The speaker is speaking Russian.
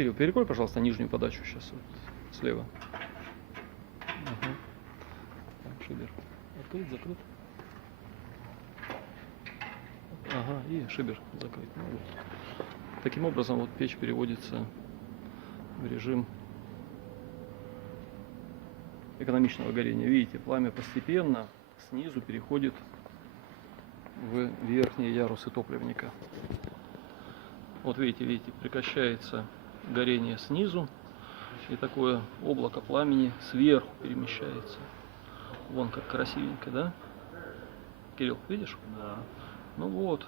Кирилл, перекрой, пожалуйста, нижнюю подачу сейчас вот, слева. Ага. Так, шибер. Открыт, закрыт. Ага, и шибер закрыт. Ну, вот. Таким образом, вот печь переводится в режим экономичного горения. Видите, пламя постепенно снизу переходит в верхние ярусы топливника. Вот видите, прекращается горение снизу, и такое облако пламени сверху перемещается. Вон как красивенько, да? Кирилл, видишь? Да. Ну вот.